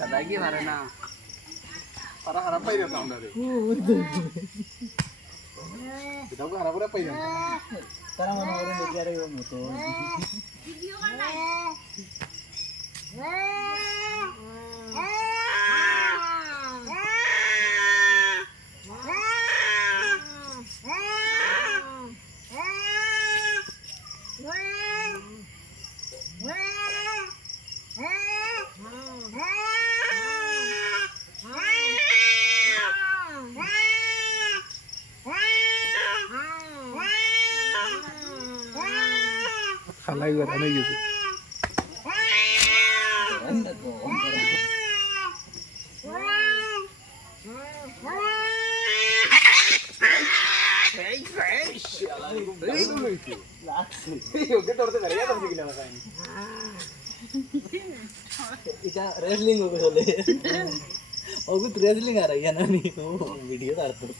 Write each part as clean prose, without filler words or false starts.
দাদা কি মারে না তারা খারাপ পাই না আমরা রে এটা তো খারাপ করে পাই না তারা মনে করে দেখি আরে ওর মতো ভিডিও বানাই খালাই গড়ানো গেছে এটা রেসলিং হবে চলে ওগুত রেসলিং আর ইয়া না নি ভিডিও করতে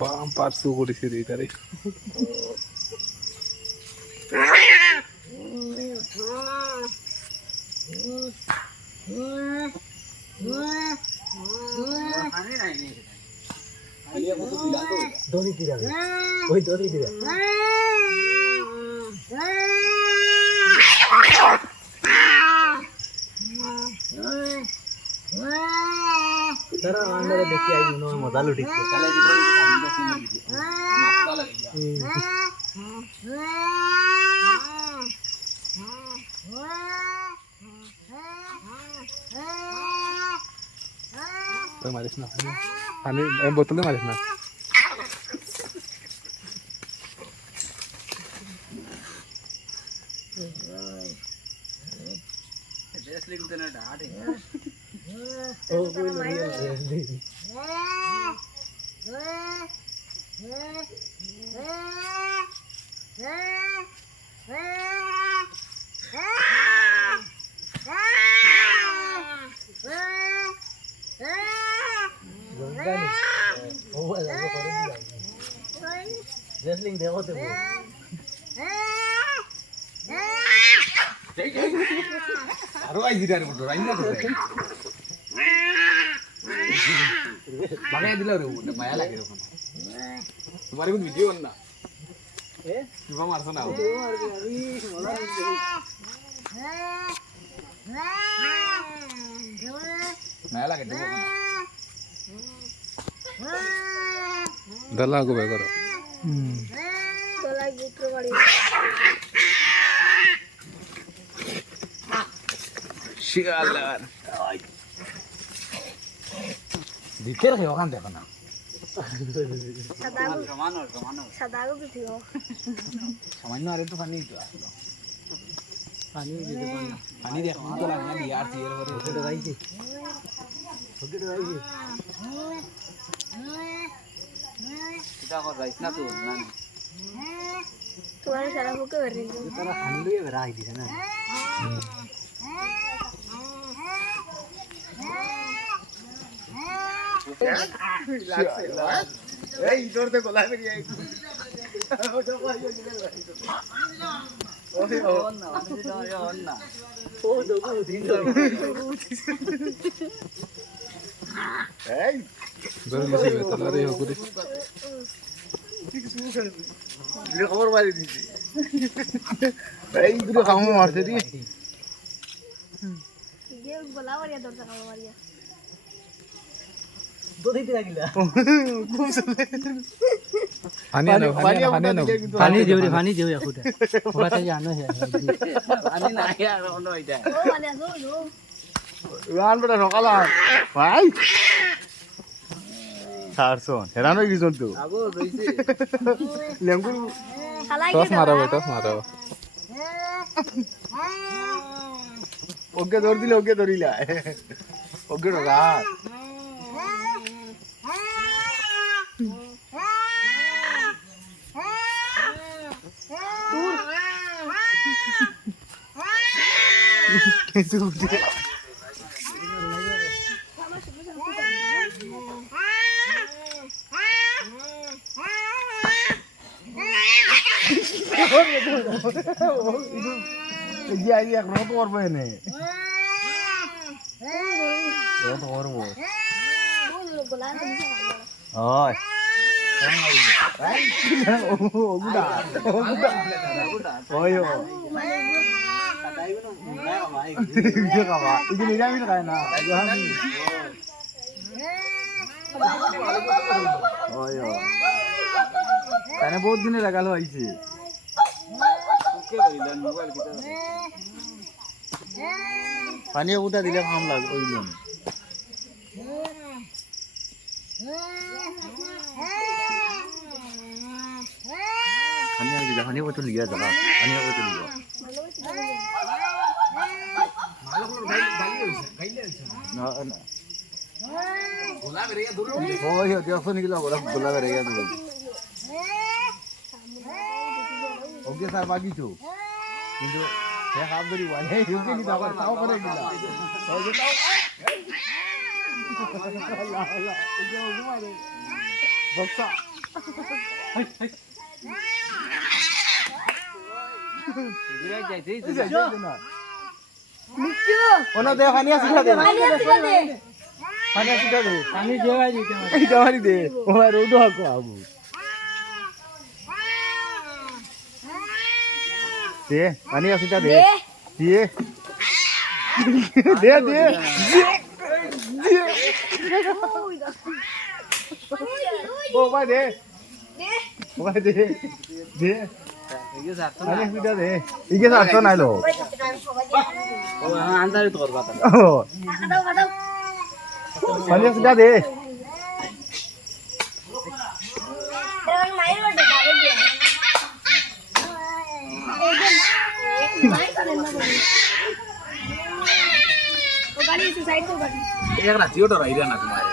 বাম পারসু করেছে রে তারে দড়ি দিরা ওই দড়ি দিরা তারা আমরা দেখি আই নো মজা লুটি চলে দিবে সামনে সিনে মাথা লাগে তো মারিস না পানি বোতলে মারিস না রেসলিং তো না ডাড়ে ও বল রেসলিং রেসলিং দেখো তো আরো আই দিদার বড় রাইন না তো বাগাই দিলা রে মায়া লাগে রে তোমার কোন ভিডিও না এ কিবা মারছ না মায়া লাগে তো দলা গো বেগর দলা গুত্র বাড়ি শিগালার দিতে রে ওখান দেখো না সাদাগো তো ছিল সামান্য আরে তো পানি তো আসলো পানি দিতে পার না পানি দেখো তো লাগে না ইয়ার তিয়ের করে ওকে ডরাইছি এটা কর রাইস না তো না তোমার সারা বুকে ভরে তারা পানি লইয়ে রাখ দিছে না এই ইদরতে গলা বেরিয়ে আই এই ধরে নিছে তালারে হকুরি ভিডিও খবর মারি দিছি এই ভিডিও খামো মারছে দি গিয়ে বলা বাড়িয়া দরজা খাওয়া বাড়িয়া দড়ি দিরা গিলা পানি আনো পানি দেউরি আকুটা ওটা জানো হে পানি না আর অন্য এটা ও মানে আসো ও রান বেটা সকাল ভাই সারছন হেরান হয়ে গেছন তো আগো রইছে লেঙ্গু খালাই টস মারো টস মারো ওকে ধর দিলে ওকে ধরিলা ওকে রাত কেঁচু উঠে গিয়ে আই এখন তো করবো এনে তো করবো হয় ওগুলা ওই itu নিরামিষ খায় না তাহলে বহুত দিনে লাগালো আইছে পানি উঠা দিলে কাম লাগ ওই জন্য পানি বোতল লিয়া যাবা পানি বোতল লিয়া ওকে স্যার বাগিছো কিন্তু সে হাফ ধরি ওয়ানে ইউকে নি দাবার তাও করে দিলা ওই যে তাও আল্লাহ আল্লাহ এই যে ওগুমারে বক্সা এগুলা যাইতেই না মিষ্টি ওনা দে পানি আসিটা দে পানি আসিটা দে পানি আসিটা দে পানি দেওয়া দিতে হবে এই দামারি দে ও আর ওডো হাকো আবু দে পানি আসিটা দে দে দে দে ও ভাই দে ভাই দে দে এগুলো সাথে পানি আসিটা দে ইকে সাথে নাইলো ও আন্দারে তোর কথা ও কাটাও কাটাও পানি আসিটা দে এর মাইর বটে কাটে দিয়ে মাইর করে না বলি ও গাড়ি से साइड को गाड़ी एक रात यो डराइरा ना तुम्हारे